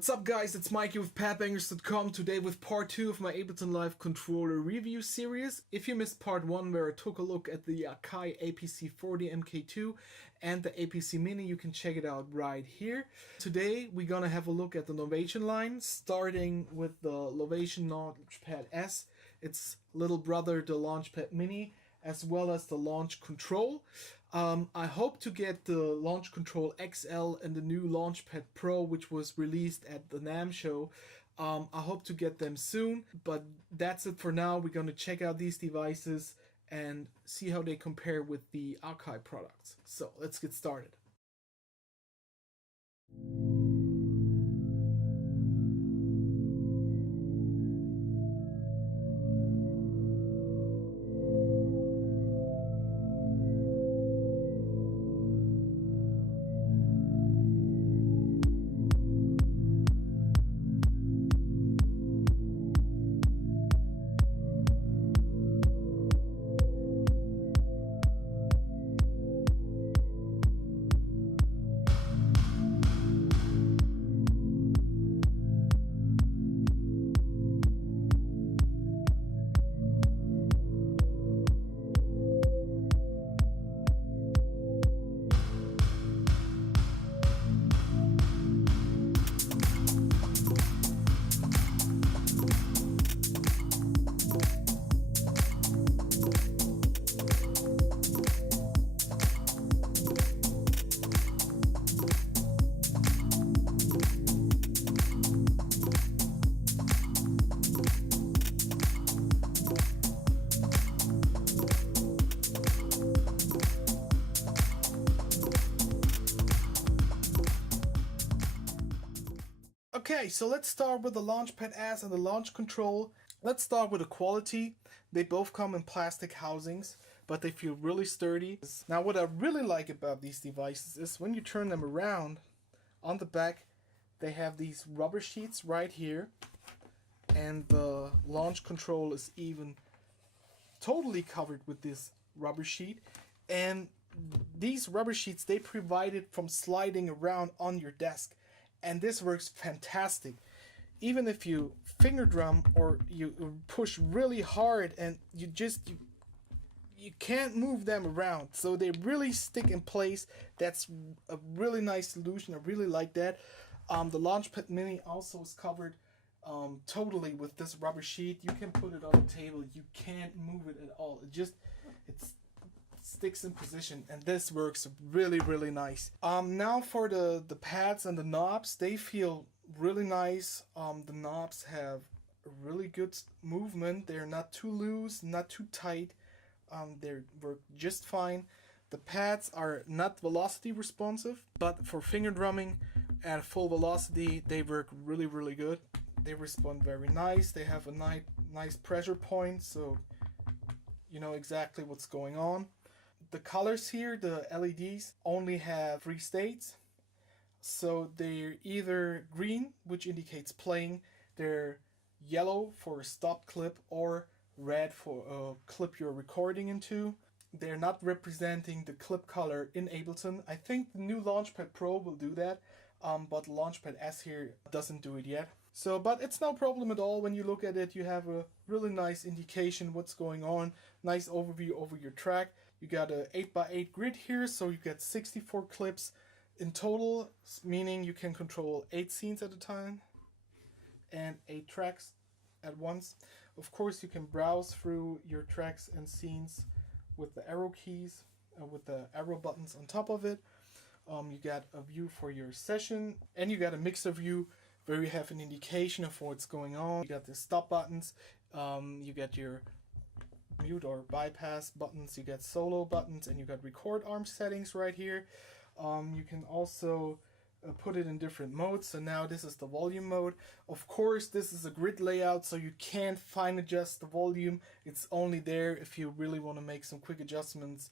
What's up guys, it's Mikey with Padbangers.com, today with part 2 of my Ableton Live controller review series. If you missed part 1 where I took a look at the Akai APC40 MK2 and the APC Mini, you can check it out right here. Today we're gonna have a look at the Novation line, starting with the Novation Launchpad S, its little brother the Launchpad Mini, as well as the Launch Control. I hope to get the Launch Control XL and the new Launchpad Pro, which was released at the NAMM show. I hope to get them soon, but that's it for now. We're gonna check out these devices and see how they compare with the Akai products. So let's get started. Okay, so let's start with the Launchpad S and the Launch Control. Let's start with the quality. They both come in plastic housings, but they feel really sturdy. Now what I really like about these devices is when you turn them around, on the back they have these rubber sheets right here, and the Launch Control is even totally covered with this rubber sheet. And these rubber sheets, they provide it from sliding around on your desk. And this works fantastic. Even if you finger drum or you push really hard and you can't move them around, so they really stick in place. That's a really nice solution. I really like that. The Launchpad Mini also is covered totally with this rubber sheet. You can put it on the table. You can't move it at all. It sticks in position, and this works really nice. Now for the pads and the knobs, they feel really nice. The knobs have a really good movement. They're not too loose, not too tight. They work just fine. The pads are not velocity responsive, but for finger drumming at full velocity, they work really good. They respond very nice. They have a nice pressure point, so you know exactly what's going on. The colors here, the LEDs, only have 3 states. So they're either green, which indicates playing, they're yellow for a stop clip, or red for a clip you're recording into. They're not representing the clip color in Ableton. I think the new Launchpad Pro will do that, but Launchpad S here doesn't do it yet. So, but it's no problem at all. When you look at it, you have a really nice indication what's going on. Nice overview over your track. You got a 8x8 grid here, so you get 64 clips in total, meaning you can control 8 scenes at a time and 8 tracks at once. Of course, you can browse through your tracks and scenes with the arrow keys, with the arrow buttons on top of it. You got a view for your session, and you got a mixer view where you have an indication of what's going on. You got the stop buttons, you got your mute or bypass buttons, you got solo buttons, and you got record arm settings right here. You can also put it in different modes. So now this is the volume mode. Of course, this is a grid layout, so you can't fine adjust the volume. It's only there if you really want to make some quick adjustments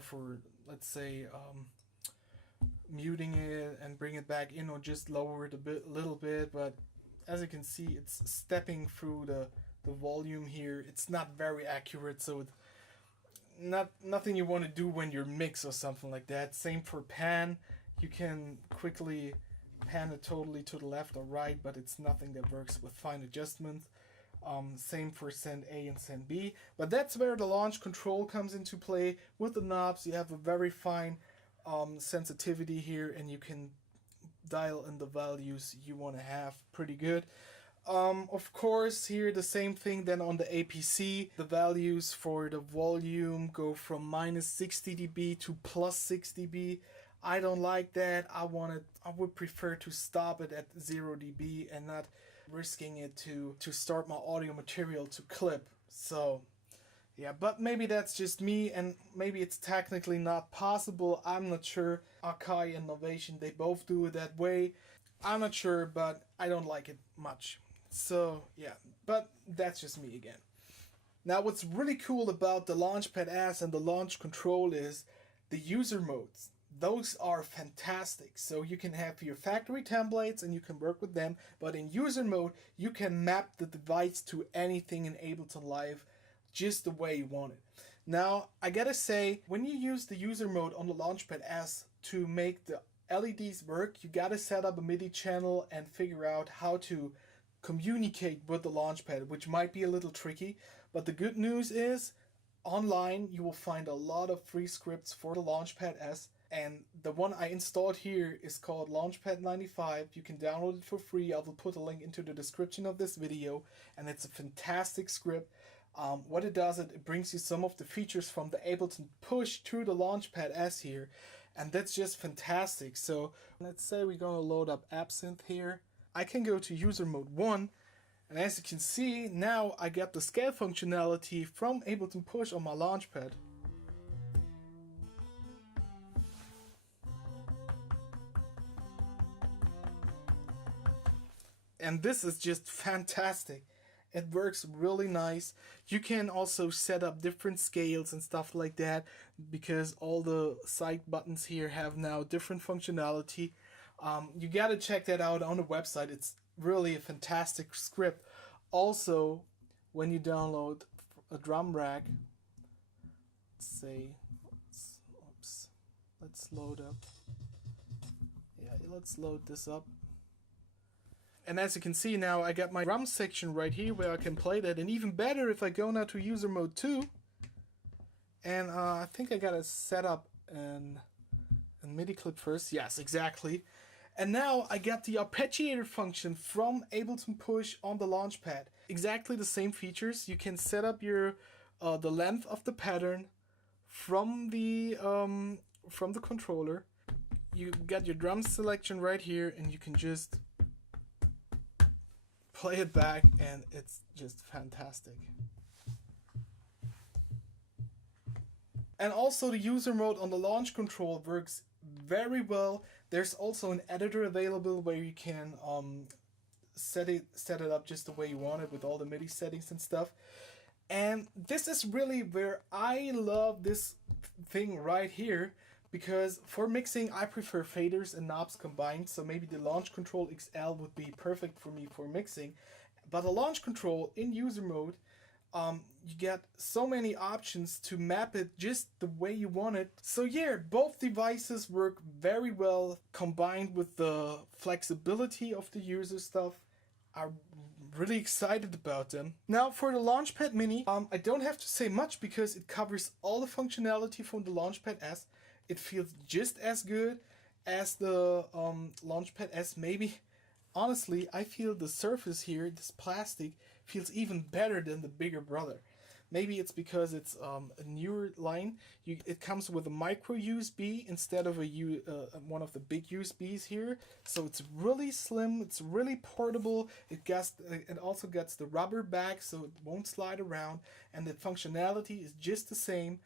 for, let's say, muting it and bring it back in, or just lower it a little bit. But as you can see, it's stepping through the volume here. It's not very accurate, so nothing you want to do when you're mix or something like that. Same for pan. You can quickly pan it totally to the left or right, but it's nothing that works with fine adjustments. Same for send A and send B, but that's where the launch control comes into play. With the knobs, you have a very fine sensitivity here, and you can dial in the values you want to have pretty good. Of course, here the same thing then on the APC. The values for the volume go from minus 60 dB to plus 6 dB. I don't like that. I would prefer to stop it at 0 dB and not risking it to start my audio material to clip. So yeah, but maybe that's just me, and maybe it's technically not possible. I'm not sure. Akai and Novation, they both do it that way. I'm not sure, but I don't like it much. So yeah, but that's just me again. Now what's really cool about the Launchpad S and the launch control is the user modes. Those are fantastic. So you can have your factory templates and you can work with them, but in user mode you can map the device to anything in Ableton Live just the way you want it. Now I gotta say, when you use the user mode on the Launchpad S to make the LEDs work, you gotta set up a MIDI channel and figure out how to communicate with the Launchpad, which might be a little tricky. But the good news is, online you will find a lot of free scripts for the Launchpad S, and the one I installed here is called Launchpad 95. You can download it for free. I will put a link into the description of this video, and it's a fantastic script. What it does, it brings you some of the features from the Ableton push to the Launchpad S here, and that's just fantastic. So let's say we're gonna load up Absinthe here. I can go to user mode 1, and as you can see, now I get the scale functionality from Ableton Push on my Launchpad. And this is just fantastic. It works really nice. You can also set up different scales and stuff like that, because all the side buttons here have now different functionality. You gotta check that out on the website. It's really a fantastic script. Also, when you download a drum rack, let's load up. Yeah, let's load this up. And as you can see now, I got my drum section right here where I can play that. And even better, if I go now to user mode 2, and I think I gotta set up a MIDI clip first. Yes, exactly. And now I got the Arpeggiator function from Ableton Push on the Launchpad. Exactly the same features. You can set up your the length of the pattern from the controller. You got your drum selection right here, and you can just play it back, and it's just fantastic. And also the user mode on the launch control works very well. There's also an editor available where you can set it up just the way you want it with all the MIDI settings and stuff. And this is really where I love this thing right here, because for mixing I prefer faders and knobs combined, so maybe the Launch Control XL would be perfect for me for mixing. But the Launch Control in user mode, you get so many options to map it just the way you want it. So yeah, both devices work very well combined with the flexibility of the user stuff. I'm really excited about them. Now for the Launchpad Mini, I don't have to say much because it covers all the functionality from the Launchpad S. It feels just as good as the Launchpad S. Maybe, honestly, I feel the surface here, this plastic, feels even better than the bigger brother. Maybe it's because it's a newer line. It comes with a micro USB instead of one of the big USBs here. So it's really slim, it's really portable. It also gets the rubber back so it won't slide around, and the functionality is just the same.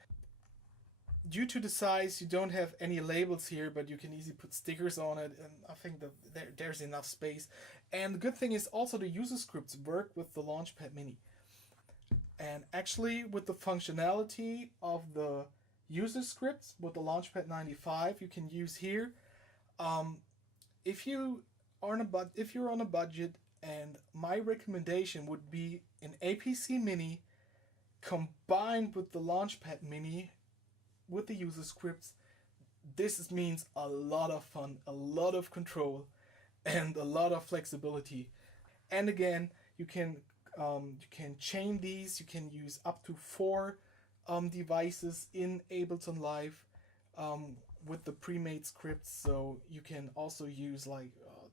Due to the size, you don't have any labels here, but you can easily put stickers on it, and I think that there's enough space. And the good thing is also the user scripts work with the Launchpad Mini. And actually, with the functionality of the user scripts with the Launchpad 95, you can use here. If you're on a budget, and my recommendation would be an APC Mini combined with the Launchpad Mini with the user scripts. This means a lot of fun, a lot of control, and a lot of flexibility. And again, you can chain these. You can use up to 4 devices in Ableton Live with the pre-made scripts. So you can also use like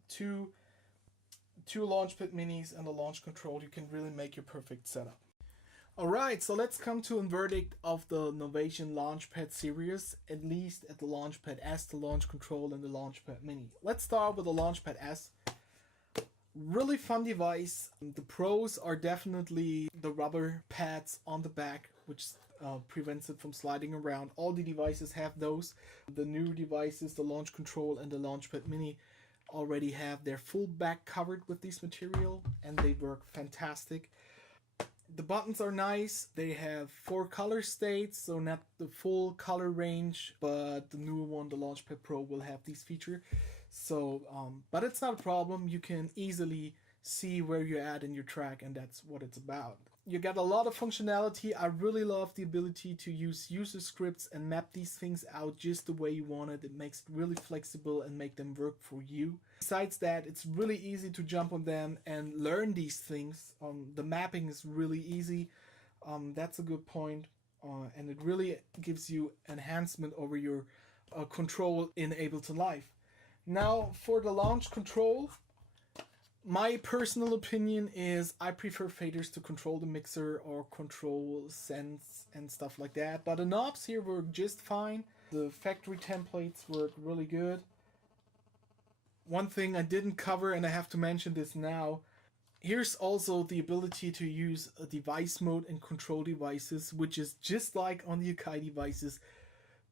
two Launchpad Minis and a launch control. You can really make your perfect setup. Alright, so let's come to a verdict of the Novation Launchpad series, at least at the Launchpad S, the launch control, and the Launchpad Mini. Let's start with the Launchpad S. Really fun device. The pros are definitely the rubber pads on the back, which prevents it from sliding around. All the devices have those. The new devices, the launch control and the Launchpad Mini, already have their full back covered with this material, and they work fantastic. The buttons are nice. They have 4 color states, so not the full color range, but the newer one, the Launchpad Pro, will have these features. So, but it's not a problem. You can easily see where you're at in your track, and that's what it's about. You got a lot of functionality. I really love the ability to use user scripts and map these things out just the way you want it. It makes it really flexible and make them work for you. Besides that, it's really easy to jump on them and learn these things. The mapping is really easy. That's a good point. And it really gives you enhancement over your control in Ableton Live. Now, for the launch control, my personal opinion is I prefer faders to control the mixer or control sends and stuff like that. But the knobs here work just fine. The factory templates work really good. One thing I didn't cover, and I have to mention this now, here's also the ability to use a device mode and control devices, which is just like on the Akai devices,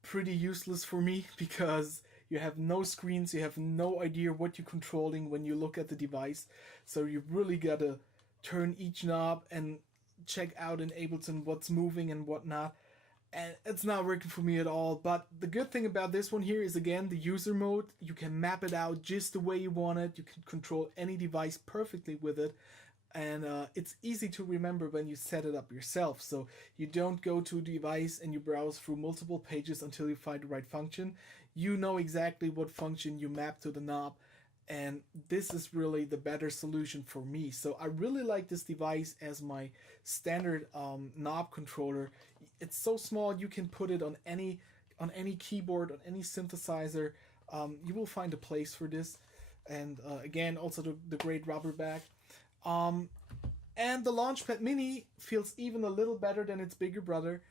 pretty useless for me because you have no screens, you have no idea what you're controlling when you look at the device. So you really gotta turn each knob and check out in Ableton what's moving and whatnot. And it's not working for me at all. But the good thing about this one here is, again, the user mode. You can map it out just the way you want it. You can control any device perfectly with it. And it's easy to remember when you set it up yourself. So you don't go to a device and you browse through multiple pages until you find the right function. You know exactly what function you map to the knob. And this is really the better solution for me. So I really like this device as my standard knob controller. It's so small, you can put it on any keyboard, on any synthesizer. You will find a place for this. And again, also the great rubber back. And the Launchpad Mini feels even a little better than its bigger brother.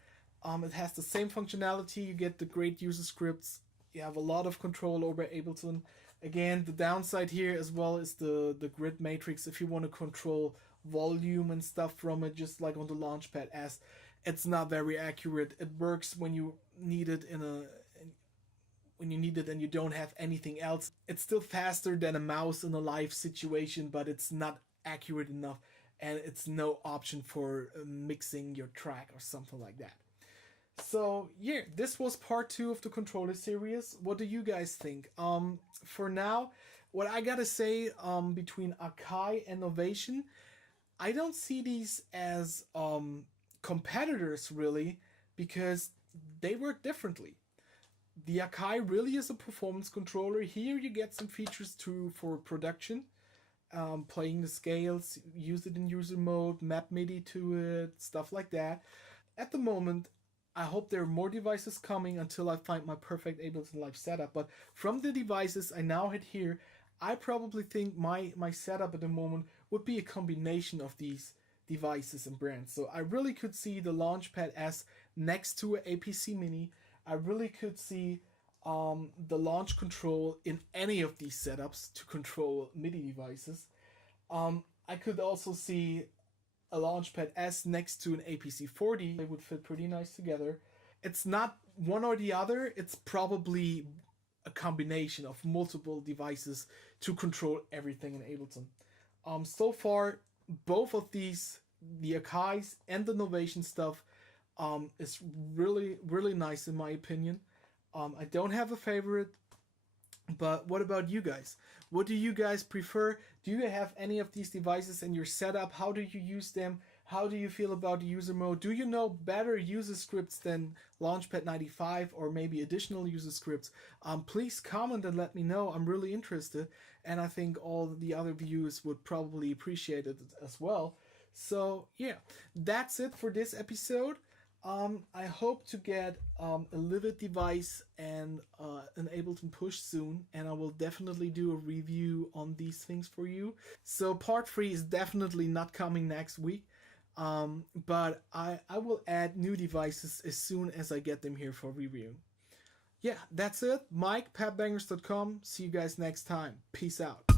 It has the same functionality. You get the great user scripts. You have a lot of control over Ableton. Again, the downside here as well is the grid matrix. If you want to control volume and stuff from it, just like on the Launchpad S, it's not very accurate. It works when you need it and you don't have anything else. It's still faster than a mouse in a live situation, but it's not accurate enough, and it's no option for mixing your track or something like that. So yeah, this was part 2 of the controller series. What do you guys think? For now, what I gotta say, between Akai and Novation, I don't see these as competitors really, because they work differently. The Akai really is a performance controller. Here you get some features for production, playing the scales, use it in user mode, map MIDI to it, stuff like that. At the moment, I hope there are more devices coming until I find my perfect Ableton Live setup. But from the devices I now had here, I probably think my setup at the moment would be a combination of these devices and brands. So I really could see the Launchpad S next to an APC Mini. I really could see the launch control in any of these setups to control MIDI devices. I could also see a Launchpad S next to an APC 40. They would fit pretty nice together. It's not one or the other, it's probably a combination of multiple devices to control everything in Ableton. So far, both of these, the Akais and the Novation stuff, is really, really nice in my opinion. I don't have a favorite, but what about you guys? What do you guys prefer? Do you have any of these devices in your setup? How do you use them? How do you feel about the user mode? Do you know better user scripts than Launchpad 95 or maybe additional user scripts? Please comment and let me know. I'm really interested, and I think all the other viewers would probably appreciate it as well. So yeah, that's it for this episode. I hope to get a Livid device and an Ableton Push soon, and I will definitely do a review on these things for you. So part 3 is definitely not coming next week, but I will add new devices as soon as I get them here for review. Yeah, that's it. Mike, padbangers.com. See you guys next time. Peace out.